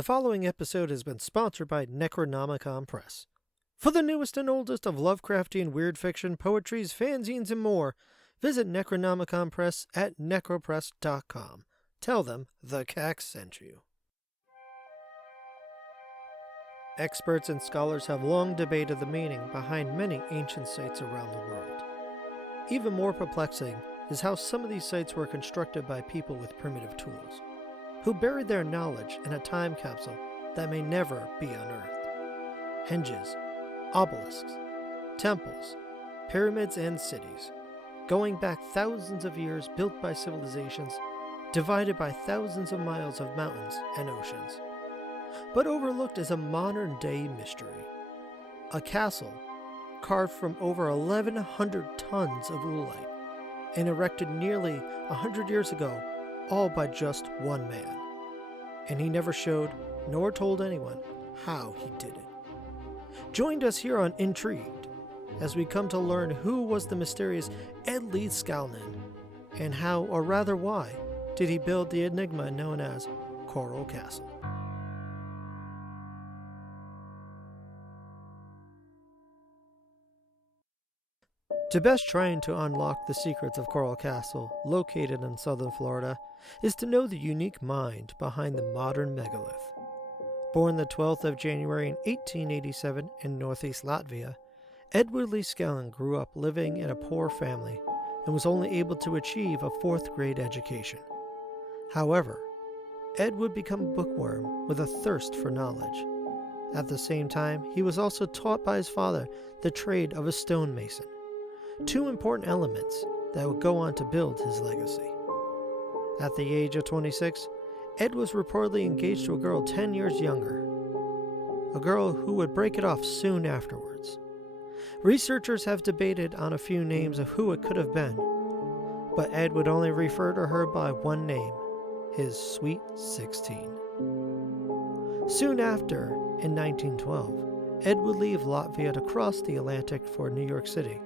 The following episode has been sponsored by Necronomicon Press. For the newest and oldest of Lovecraftian weird fiction, poetries, fanzines, and more, visit Necronomicon Press at necropress.com. Tell them the Cax sent you. Experts and scholars have long debated the meaning behind many ancient sites around the world. Even more perplexing is how some of these sites were constructed by people with primitive tools, who buried their knowledge in a time capsule that may never be unearthed. Henges, obelisks, temples, pyramids, and cities, going back thousands of years, built by civilizations divided by thousands of miles of mountains and oceans, but overlooked as a modern-day mystery. A castle carved from over 1,100 tons of oolite and erected nearly 100 years ago, all by just one man. And he never showed nor told anyone how he did it. Join us here on Intrigued as we come to learn who was the mysterious Ed Leedskalnin and how, or rather why, did he build the enigma known as Coral Castle. To best trying to unlock the secrets of Coral Castle, located in southern Florida, is to know the unique mind behind the modern megalith. Born the 12th of January in 1887 in northeast Latvia, Edward Leedskalnin grew up living in a poor family and was only able to achieve a 4th grade education. However, Ed would become a bookworm with a thirst for knowledge. At the same time, he was also taught by his father the trade of a stonemason, two important elements that would go on to build his legacy. At the age of 26, Ed was reportedly engaged to a girl 10 years younger, a girl who would break it off soon afterwards. Researchers have debated on a few names of who it could have been, but Ed would only refer to her by one name, his Sweet 16. Soon after, in 1912, Ed would leave Latvia to cross the Atlantic for New York City,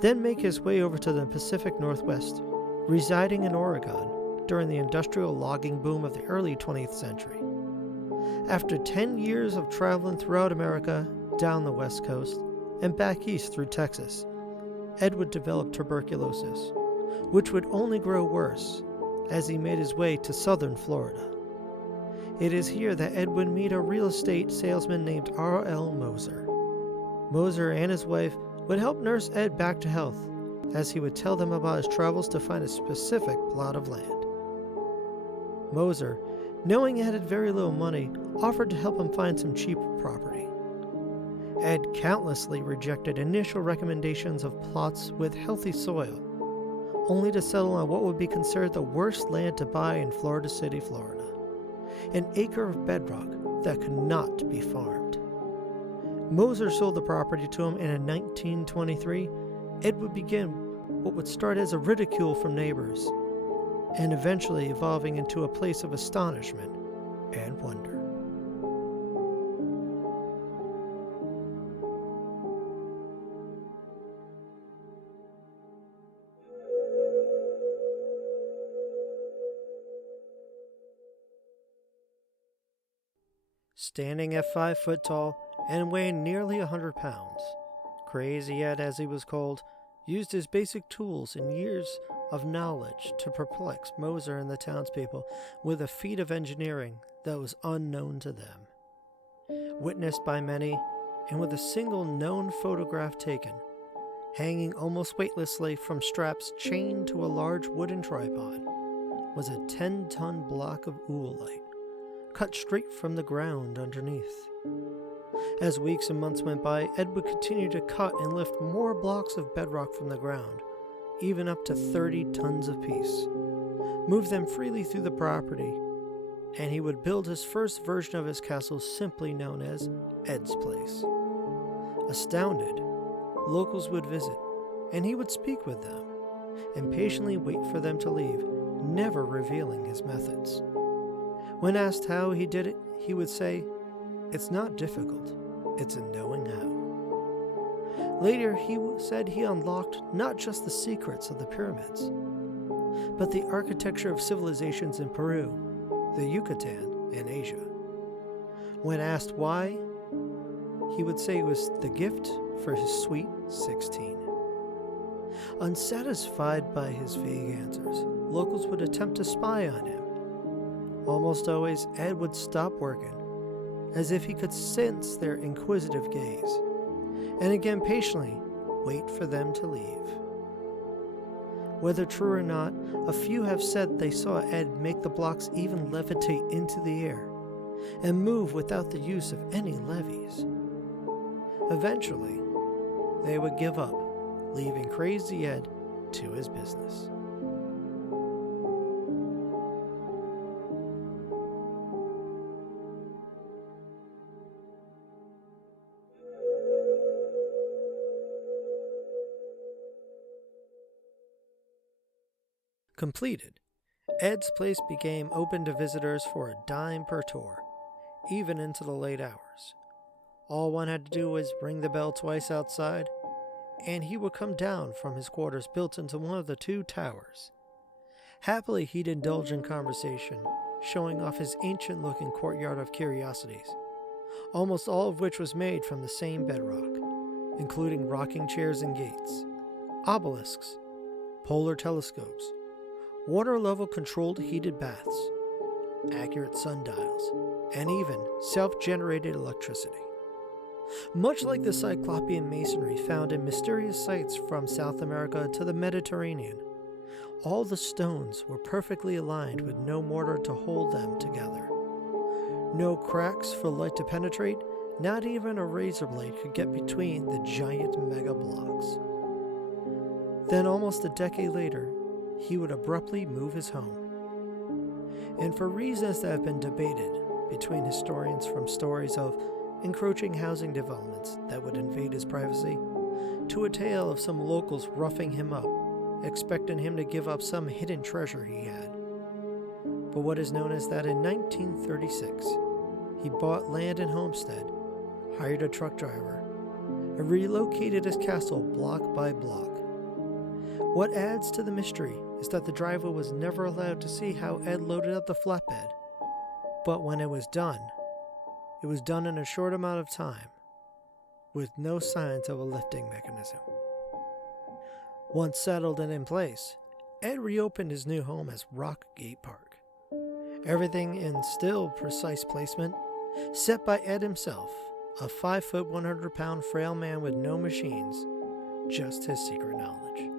then make his way over to the Pacific Northwest, residing in Oregon during the industrial logging boom of the early 20th century. After 10 years of traveling throughout America, down the West Coast, and back east through Texas, Ed would develop tuberculosis, which would only grow worse as he made his way to southern Florida. It is here that Ed would meet a real estate salesman named R.L. Moser. Moser and his wife would help nurse Ed back to health, as he would tell them about his travels to find a specific plot of land. Moser, knowing Ed had very little money, offered to help him find some cheap property. Ed countlessly rejected initial recommendations of plots with healthy soil, only to settle on what would be considered the worst land to buy in Florida City, Florida, an acre of bedrock that could not be farmed. Moser sold the property to him, and in 1923, Ed would begin what would start as a ridicule from neighbors, and eventually evolving into a place of astonishment and wonder. Standing at 5 foot tall and weighing nearly 100 pounds, Crazy Ed, as he was called, used his basic tools and years of knowledge to perplex Moser and the townspeople with a feat of engineering that was unknown to them. Witnessed by many, and with a single known photograph taken, hanging almost weightlessly from straps chained to a large wooden tripod, was a 10-ton block of oolite, cut straight from the ground underneath. As weeks and months went by, Ed would continue to cut and lift more blocks of bedrock from the ground, even up to 30 tons apiece, move them freely through the property, and he would build his first version of his castle simply known as Ed's Place. Astounded, locals would visit, and he would speak with them, and patiently wait for them to leave, never revealing his methods. When asked how he did it, he would say, "It's not difficult, it's in knowing how." Later, he said he unlocked not just the secrets of the pyramids, but the architecture of civilizations in Peru, the Yucatan, and Asia. When asked why, he would say it was the gift for his sweet 16. Unsatisfied by his vague answers, locals would attempt to spy on him. Almost always, Ed would stop working, as if he could sense their inquisitive gaze, and again patiently wait for them to leave. Whether true or not, a few have said they saw Ed make the blocks even levitate into the air and move without the use of any levies. Eventually, they would give up, leaving Crazy Ed to his business. Completed, Ed's place became open to visitors for a dime per tour, even into the late hours. All one had to do was ring the bell twice outside, and he would come down from his quarters built into one of the 2 towers. Happily, he'd indulge in conversation, showing off his ancient-looking courtyard of curiosities, almost all of which was made from the same bedrock, including rocking chairs and gates, obelisks, polar telescopes, water-level controlled heated baths, accurate sundials, and even self-generated electricity. Much like the Cyclopean masonry found in mysterious sites from South America to the Mediterranean, all the stones were perfectly aligned with no mortar to hold them together. No cracks for light to penetrate, not even a razor blade could get between the giant mega blocks. Then almost a decade later, he would abruptly move his home. And for reasons that have been debated between historians, from stories of encroaching housing developments that would invade his privacy, to a tale of some locals roughing him up, expecting him to give up some hidden treasure he had. But what is known is that in 1936, he bought land in Homestead, hired a truck driver, and relocated his castle block by block. What adds to the mystery is that the driver was never allowed to see how Ed loaded up the flatbed. But when it was done in a short amount of time, with no signs of a lifting mechanism. Once settled and in place, Ed reopened his new home as Rock Gate Park. Everything in still precise placement, set by Ed himself, a 5-foot, 100-pound frail man with no machines, just his secret knowledge.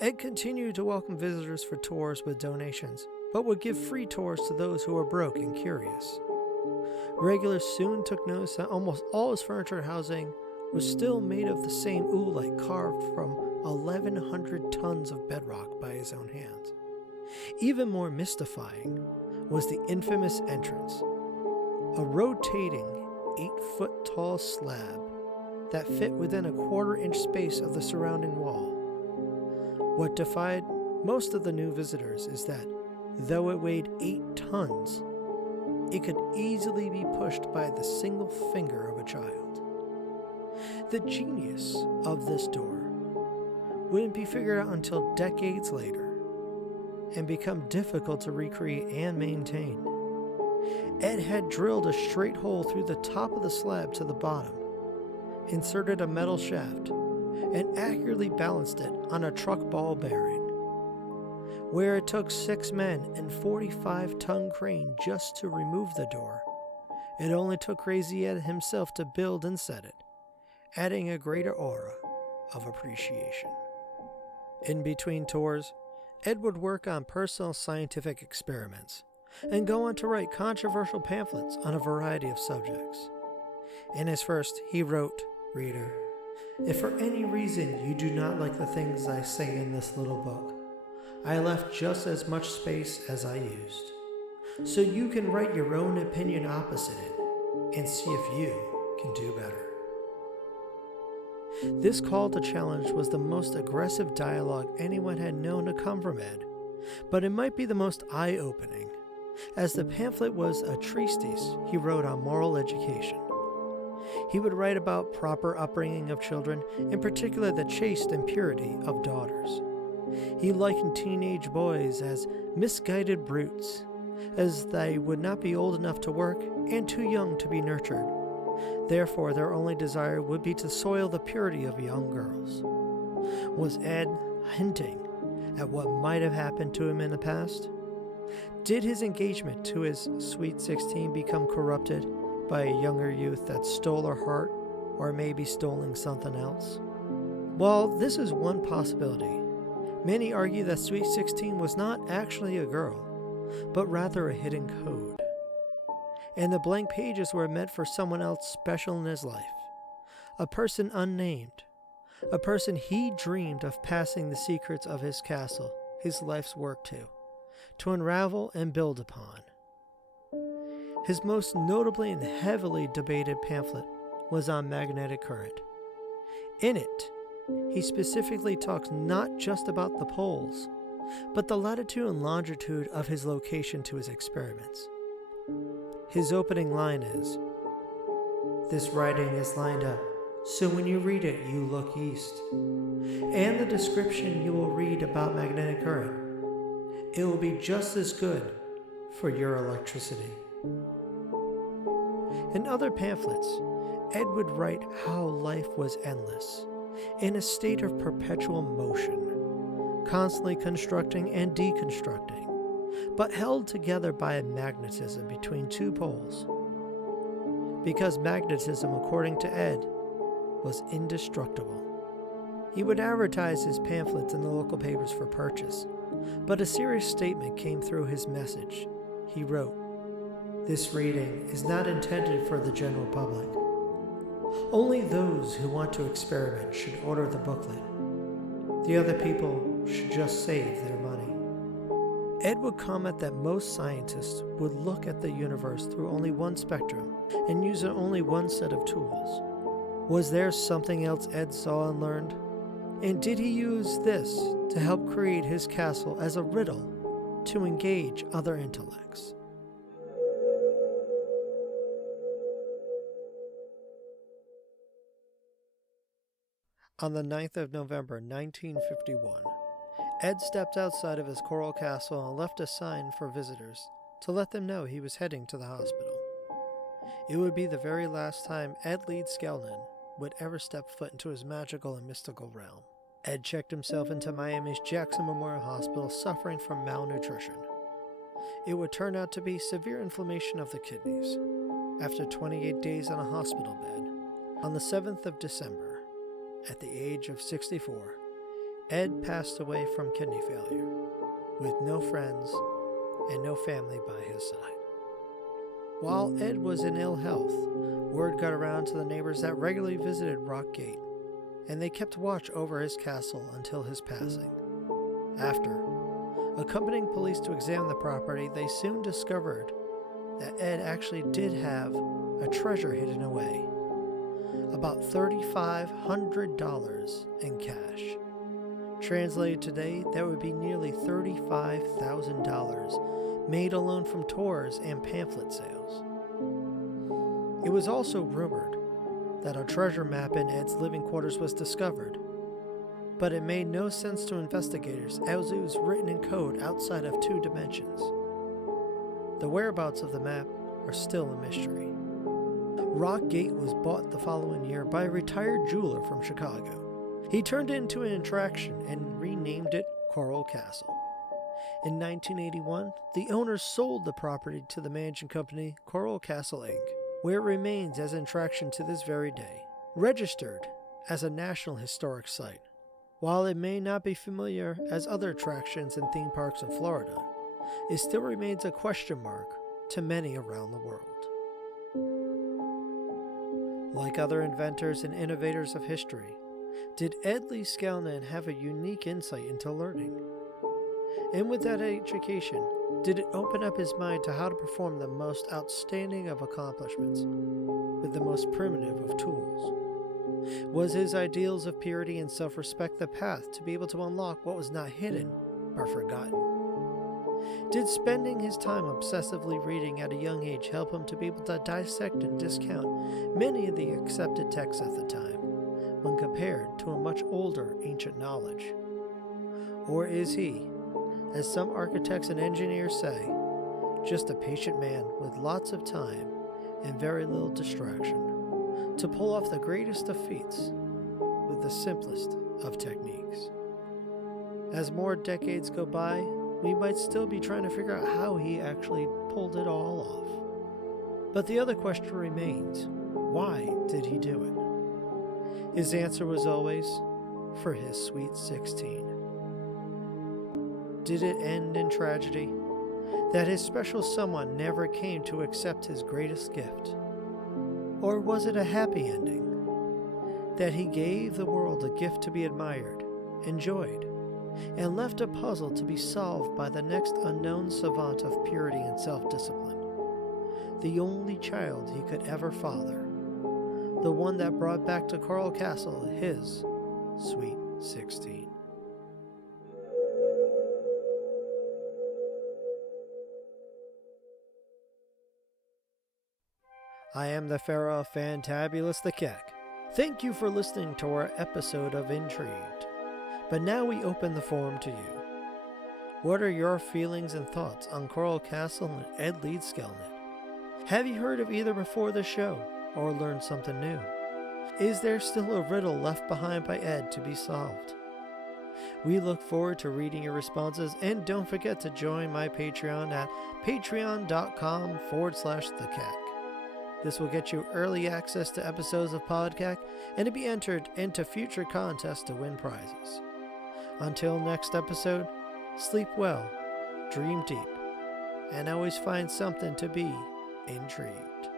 Ed continued to welcome visitors for tours with donations, but would give free tours to those who were broke and curious. Regulars soon took notice that almost all his furniture and housing was still made of the same oolite carved from 1,100 tons of bedrock by his own hands. Even more mystifying was the infamous entrance, a rotating 8-foot-tall slab that fit within a 1/4-inch space of the surrounding wall. What defied most of the new visitors is that, though it weighed 8 tons, it could easily be pushed by the single finger of a child. The genius of this door wouldn't be figured out until decades later and become difficult to recreate and maintain. Ed had drilled a straight hole through the top of the slab to the bottom, inserted a metal shaft, and accurately balanced it on a truck ball bearing. Where it took 6 men and 45-ton crane just to remove the door, it only took Crazy Ed himself to build and set it, adding a greater aura of appreciation. In between tours, Ed would work on personal scientific experiments and go on to write controversial pamphlets on a variety of subjects. In his first, he wrote, "Reader, if for any reason you do not like the things I say in this little book, I left just as much space as I used, so you can write your own opinion opposite it and see if you can do better." This call to challenge was the most aggressive dialogue anyone had known to come from Ed, but it might be the most eye-opening, as the pamphlet was a treatise he wrote on moral education. He would write about proper upbringing of children, in particular the chaste and purity of daughters. He likened teenage boys as misguided brutes, as they would not be old enough to work and too young to be nurtured. Therefore, their only desire would be to soil the purity of young girls. Was Ed hinting at what might have happened to him in the past? Did his engagement to his sweet 16 become corrupted by a younger youth that stole her heart, or maybe stoling something else? Well, this is one possibility. Many argue that Sweet 16 was not actually a girl, but rather a hidden code. And the blank pages were meant for someone else special in his life, a person unnamed, a person he dreamed of passing the secrets of his castle, his life's work to unravel and build upon. His most notably and heavily debated pamphlet was on magnetic current. In it, he specifically talks not just about the poles, but the latitude and longitude of his location to his experiments. His opening line is, "This writing is lined up, so when you read it, you look east. And the description you will read about magnetic current, it will be just as good for your electricity." In other pamphlets, Ed would write how life was endless, in a state of perpetual motion, constantly constructing and deconstructing, but held together by a magnetism between two poles. Because magnetism, according to Ed, was indestructible. He would advertise his pamphlets in the local papers for purchase, but a serious statement came through his message. He wrote, "This reading is not intended for the general public. Only those who want to experiment should order the booklet. The other people should just save their money." Ed would comment that most scientists would look at the universe through only one spectrum and use only one set of tools. Was there something else Ed saw and learned? And did he use this to help create his castle as a riddle to engage other intellects? On the 9th of November 1951, Ed stepped outside of his coral castle and left a sign for visitors to let them know he was heading to the hospital. It would be the very last time Ed Leedskalnin would ever step foot into his magical and mystical realm. Ed checked himself into Miami's Jackson Memorial Hospital suffering from malnutrition. It would turn out to be severe inflammation of the kidneys. After 28 days on a hospital bed, on the 7th of December, at the age of 64, Ed passed away from kidney failure, with no friends and no family by his side. While Ed was in ill health, word got around to the neighbors that regularly visited Rock Gate, and they kept watch over his castle until his passing. After accompanying police to examine the property, they soon discovered that Ed actually did have a treasure hidden away, about $3,500 in cash. Translated today, that would be nearly $35,000 made alone from tours and pamphlet sales. It was also rumored that a treasure map in Ed's living quarters was discovered, but it made no sense to investigators as it was written in code outside of 2 dimensions. The whereabouts of the map are still a mystery. Rock Gate was bought the following year by a retired jeweler from Chicago. He turned it into an attraction and renamed it Coral Castle. In 1981, the owners sold the property to the managing company Coral Castle Inc., where it remains as an attraction to this very day, registered as a National Historic Site. While it may not be familiar as other attractions and theme parks in Florida, it still remains a question mark to many around the world. Like other inventors and innovators of history, did Ed Leedskalnin have a unique insight into learning? And with that education, did it open up his mind to how to perform the most outstanding of accomplishments with the most primitive of tools? Was his ideals of purity and self-respect the path to be able to unlock what was not hidden but forgotten? Did spending his time obsessively reading at a young age help him to be able to dissect and discount many of the accepted texts at the time when compared to a much older ancient knowledge? Or is he, as some architects and engineers say, just a patient man with lots of time and very little distraction to pull off the greatest of feats with the simplest of techniques. As more decades go by, we might still be trying to figure out how he actually pulled it all off. But the other question remains, why did he do it? His answer was always, for his sweet 16. Did it end in tragedy? That his special someone never came to accept his greatest gift? Or was it a happy ending? That he gave the world a gift to be admired, enjoyed, and left a puzzle to be solved by the next unknown savant of purity and self-discipline, the only child he could ever father, the one that brought back to Coral Castle his sweet 16. I am the Pharaoh Fantabulous the Keck. Thank you for listening to our episode of Intrigued. But now we open the forum to you. What are your feelings and thoughts on Coral Castle and Ed Leedskalnin? Have you heard of either before the show or learned something new? Is there still a riddle left behind by Ed to be solved? We look forward to reading your responses, and don't forget to join my Patreon at patreon.com/thecack. This will get you early access to episodes of Podcack and to be entered into future contests to win prizes. Until next episode, sleep well, dream deep, and always find something to be intrigued.